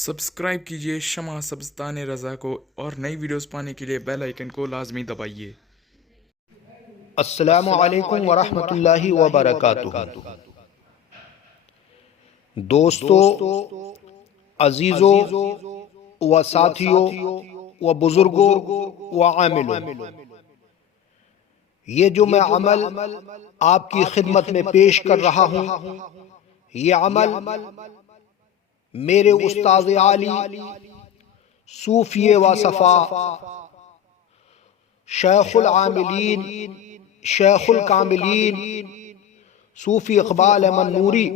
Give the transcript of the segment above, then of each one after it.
Subscribe کیجیے شمع سبزتان رضا کو اور نئی ویڈیوز پانے کے لیے بیل آئیکن کو لازمی دبائیے۔ السلام علیکم ورحمۃ اللہ وبرکاتہ۔ دوستو، عزیزو و ساتھیو و بزرگوں و عاملوں، یہ جو میں عمل آپ کی خدمت میں پیش کر رہا ہوں، یہ عمل میرے استاد عالی صوفی و صفا شیخ العاملین شیخ الکاملین صوفی اقبال احمد نوری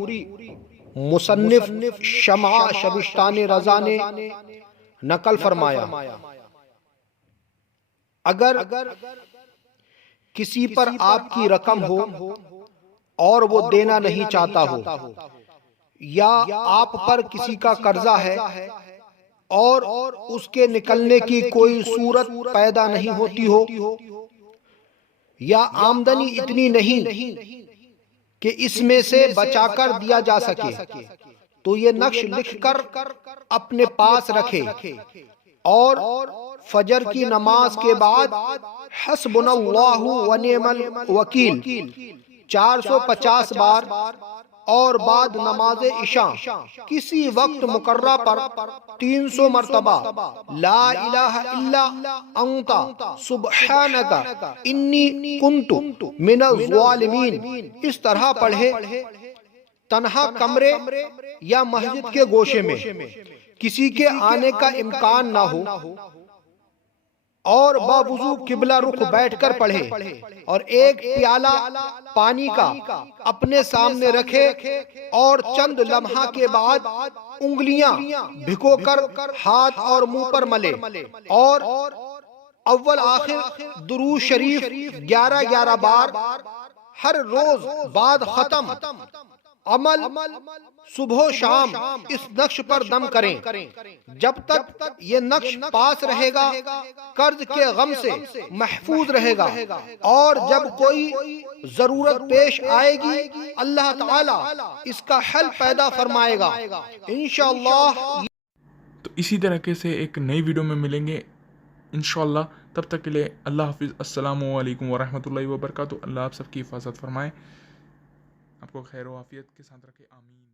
مصنف شمع شبستان رضا نے نقل فرمایا۔ اگر کسی پر آپ کی رقم ہو اور وہ دینا نہیں چاہتا ہو، یا آپ پر کسی کا قرضہ ہے اور اس کے نکلنے کی کوئی صورت پیدا نہیں ہوتی ہو، یا آمدنی اتنی نہیں کہ اس میں سے بچا کر دیا جا سکے، تو یہ نقش لکھ کر اپنے پاس رکھے اور فجر کی نماز کے بعد حسبنا اللہ و نعم الوکیل 450 بار اور بعد نماز عشاء کسی وقت مقررہ پر 300 مرتبہ لا الہ الا انت سبحانک انی کنت من الظالمین اس طرح پڑھے، تنہا کمرے یا مسجد کے گوشے میں کسی کے آنے کا امکان نہ ہو، اور باوضو قبلہ رخ بیٹھ کر پڑھے، اور ایک پیالہ پانی کا اپنے سامنے رکھے اور چند لمحہ کے بعد انگلیاں بھگو کر ہاتھ اور منہ پر ملے، اور اول آخر درود شریف 11 بار ہر روز بعد ختم عمل صبح و شام اس نقش پر دم کریں۔ جب تک یہ نقش پاس رہے گا قرض کے غم سے محفوظ رہے گا، اور جب کوئی ضرورت پیش آئے گی اللہ تعالی اس کا حل پیدا فرمائے گا انشاءاللہ۔ تو اسی طریقے سے ایک نئی ویڈیو میں ملیں گے انشاءاللہ، تب تک کے لیے اللہ حافظ۔ السلام علیکم ورحمۃ اللہ وبرکاتہ۔ اللہ آپ سب کی حفاظت فرمائے، آپ کو خیر و عافیت کے ساتھ رکھے، آمین۔